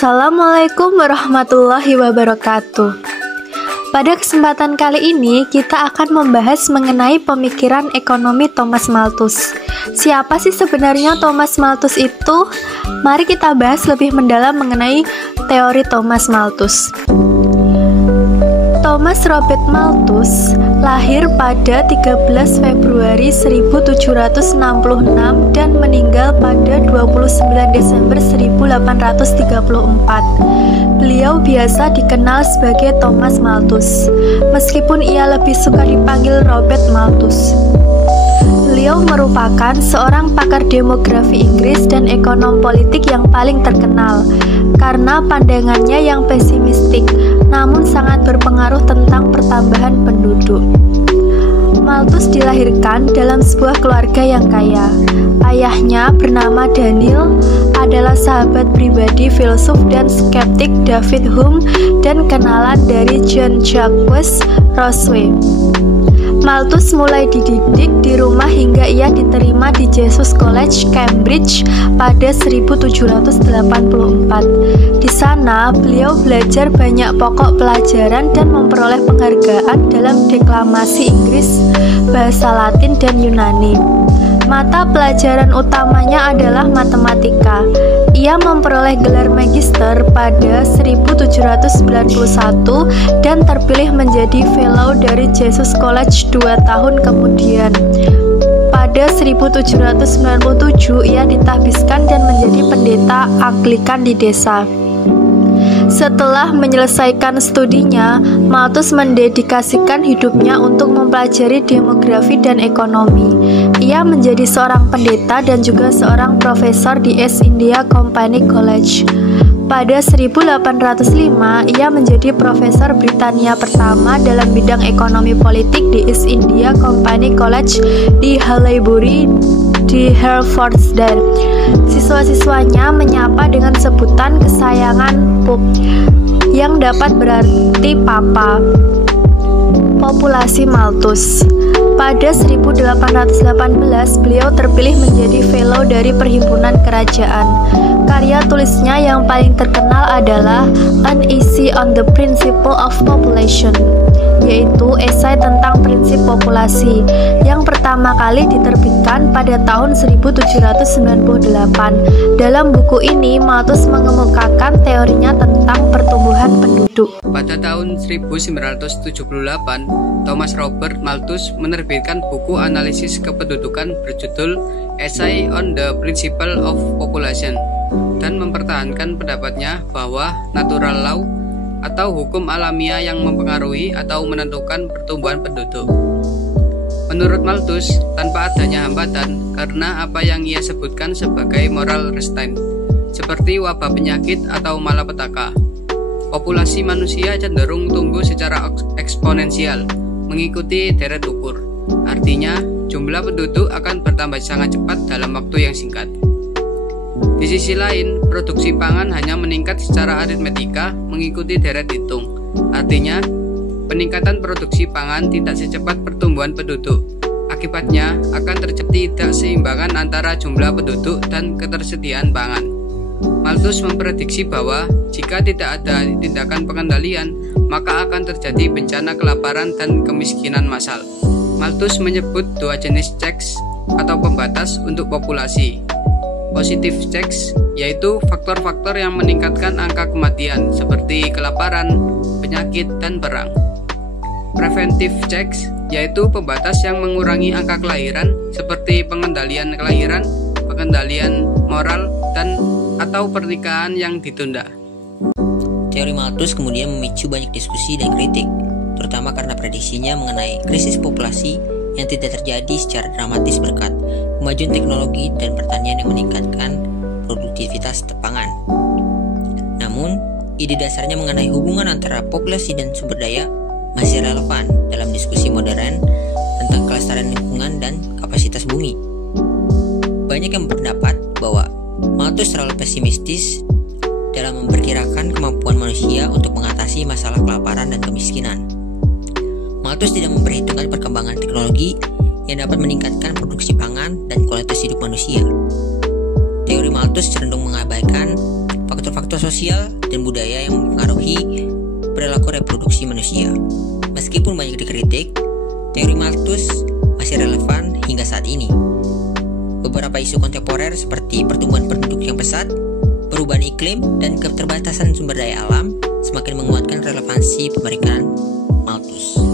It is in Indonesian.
Assalamualaikum warahmatullahi wabarakatuh. Pada kesempatan kali ini kita akan membahas mengenai pemikiran ekonomi Thomas Malthus. Siapa sih sebenarnya Thomas Malthus itu? Mari kita bahas lebih mendalam mengenai teori Thomas Malthus. Thomas Robert Malthus lahir pada 13 Februari 1766 dan meninggal pada 29 Desember 1834. Beliau biasa dikenal sebagai Thomas Malthus, meskipun ia lebih suka dipanggil Robert Malthus. Beliau merupakan seorang pakar demografi Inggris dan ekonom politik yang paling terkenal karena pandangannya yang pesimistik, namun sangat berpengaruh tentang pertambahan penduduk. Malthus dilahirkan dalam sebuah keluarga yang kaya. Ayahnya bernama Daniel, adalah sahabat pribadi filsuf dan skeptik David Hume dan kenalan dari John Jacques Rousseau. Malthus mulai dididik di rumah hingga ia diterima di Jesus College, Cambridge pada 1784. Di sana, beliau belajar banyak pokok pelajaran dan memperoleh penghargaan dalam deklamasi Inggris, bahasa Latin, dan Yunani. Mata pelajaran utamanya adalah matematika. Ia memperoleh gelar magister pada 1791 dan terpilih menjadi fellow dari Jesus College 2 tahun kemudian. Pada 1797 ia ditahbiskan dan menjadi pendeta Anglikan di desa. Setelah menyelesaikan studinya, Malthus mendedikasikan hidupnya untuk mempelajari demografi dan ekonomi. Ia menjadi seorang pendeta dan juga seorang profesor di East India Company College. Pada 1805, ia menjadi profesor Britania pertama dalam bidang ekonomi politik di East India Company College di Haileybury di Herefordshire. Siswa-siswanya menyapa dengan sebutan kesayangan Pup, yang dapat berarti papa. Populasi Malthus. Pada 1818, beliau terpilih menjadi fellow dari Perhimpunan Kerajaan. Karya tulisnya yang paling terkenal adalah An Essay on the Principle of Population, yaitu esai tentang prinsip populasi, yang pertama kali diterbitkan pada tahun 1798. Dalam buku ini, Malthus mengemukakan teorinya tentang pertumbuhan penduduk. Pada tahun 1978, Thomas Robert Malthus menerbitkan buku analisis kependudukan berjudul Essay on the Principle of Population dan mempertahankan pendapatnya bahwa natural law atau hukum alamiah yang mempengaruhi atau menentukan pertumbuhan penduduk. Menurut Malthus, tanpa adanya hambatan karena apa yang ia sebutkan sebagai moral restraint, seperti wabah penyakit atau malapetaka, populasi manusia cenderung tumbuh secara eksponensial, mengikuti deret ukur. Artinya, jumlah penduduk akan bertambah sangat cepat dalam waktu yang singkat. Di sisi lain, produksi pangan hanya meningkat secara aritmetika mengikuti deret hitung. Artinya, peningkatan produksi pangan tidak secepat pertumbuhan penduduk. Akibatnya, akan terjadi ketidakseimbangan antara jumlah penduduk dan ketersediaan pangan. Malthus memprediksi bahwa jika tidak ada tindakan pengendalian, maka akan terjadi bencana kelaparan dan kemiskinan massal. Malthus menyebut dua jenis checks atau pembatas untuk populasi. Positive checks, yaitu faktor-faktor yang meningkatkan angka kematian seperti kelaparan, penyakit, dan perang. Preventive checks, yaitu pembatas yang mengurangi angka kelahiran seperti pengendalian kelahiran, pengendalian moral, dan atau pernikahan yang ditunda. Teori Malthus kemudian memicu banyak diskusi dan kritik, terutama karena prediksinya mengenai krisis populasi yang tidak terjadi secara dramatis berkat kemajuan teknologi dan pertanian yang meningkatkan produktivitas pangan. Namun, ide dasarnya mengenai hubungan antara populasi dan sumber daya masih relevan dalam diskusi modern tentang kelestarian lingkungan dan kapasitas bumi. Banyak yang berpendapat bahwa Malthus terlalu pesimistis dalam memperkirakan kemampuan manusia untuk mengatasi masalah kelaparan dan kemiskinan. Malthus tidak memperhitungkan perkembangan teknologi yang dapat meningkatkan produksi pangan dan kualitas hidup manusia. Teori Malthus cenderung mengabaikan faktor-faktor sosial dan budaya yang mempengaruhi perilaku reproduksi manusia. Meskipun banyak dikritik, teori Malthus masih relevan hingga saat ini. Beberapa isu kontemporer seperti pertumbuhan penduduk yang pesat, perubahan iklim, dan keterbatasan sumber daya alam semakin menguatkan relevansi pemikiran Malthus.